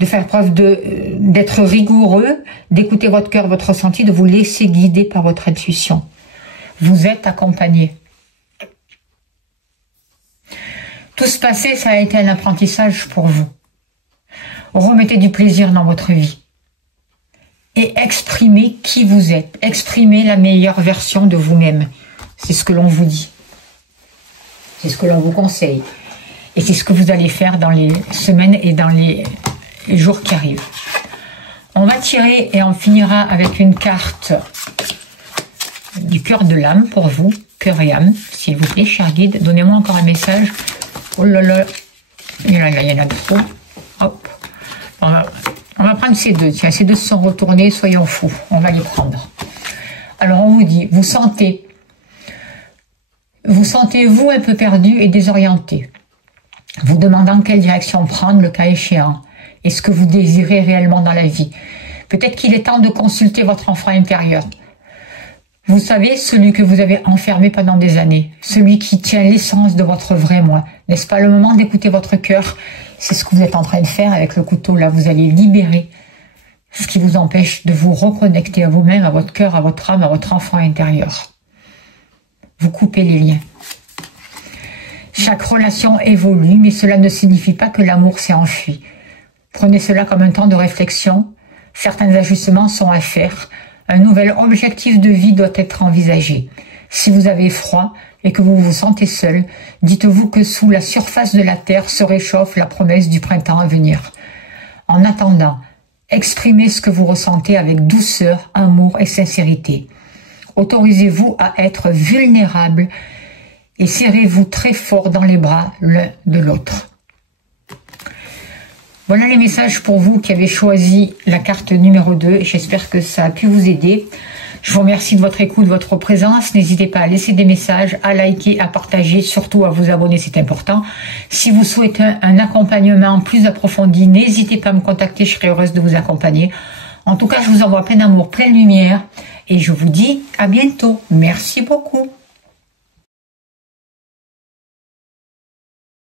De faire preuve d'être rigoureux, d'écouter votre cœur, votre ressenti, de vous laisser guider par votre intuition. Vous êtes accompagné. Tout ce passé, ça a été un apprentissage pour vous. Remettez du plaisir dans votre vie. Et exprimez qui vous êtes. Exprimez la meilleure version de vous-même. C'est ce que l'on vous dit. C'est ce que l'on vous conseille. Et c'est ce que vous allez faire dans les semaines et dans les jours qui arrivent. On va tirer et on finira avec une carte du cœur de l'âme pour vous. Cœur et âme, s'il vous plaît, cher guide. Donnez-moi encore un message. Oh là là. Il y en a trop. Hop. On va prendre ces deux. Tiens, ces deux se sont retournés. Soyons fous. On va les prendre. Alors, on vous dit, vous sentez-vous un peu perdu et désorienté. Vous demandant quelle direction prendre, le cas échéant. Et ce que vous désirez réellement dans la vie. Peut-être qu'il est temps de consulter votre enfant intérieur. Vous savez, celui que vous avez enfermé pendant des années, celui qui tient l'essence de votre vrai moi. N'est-ce pas le moment d'écouter votre cœur? C'est ce que vous êtes en train de faire avec le couteau là. Vous allez libérer ce qui vous empêche de vous reconnecter à vous-même, à votre cœur, à votre âme, à votre enfant intérieur. Vous coupez les liens. Chaque relation évolue, mais cela ne signifie pas que l'amour s'est enfui. Prenez cela comme un temps de réflexion. Certains ajustements sont à faire. Un nouvel objectif de vie doit être envisagé. Si vous avez froid et que vous vous sentez seul, dites-vous que sous la surface de la terre se réchauffe la promesse du printemps à venir. En attendant, exprimez ce que vous ressentez avec douceur, amour et sincérité. Autorisez-vous à être vulnérable et serrez-vous très fort dans les bras l'un de l'autre. Voilà les messages pour vous qui avez choisi la carte numéro 2. J'espère que ça a pu vous aider. Je vous remercie de votre écoute, de votre présence. N'hésitez pas à laisser des messages, à liker, à partager, surtout à vous abonner, c'est important. Si vous souhaitez un accompagnement plus approfondi, n'hésitez pas à me contacter, je serai heureuse de vous accompagner. En tout cas, je vous envoie plein d'amour, plein de lumière et je vous dis à bientôt. Merci beaucoup.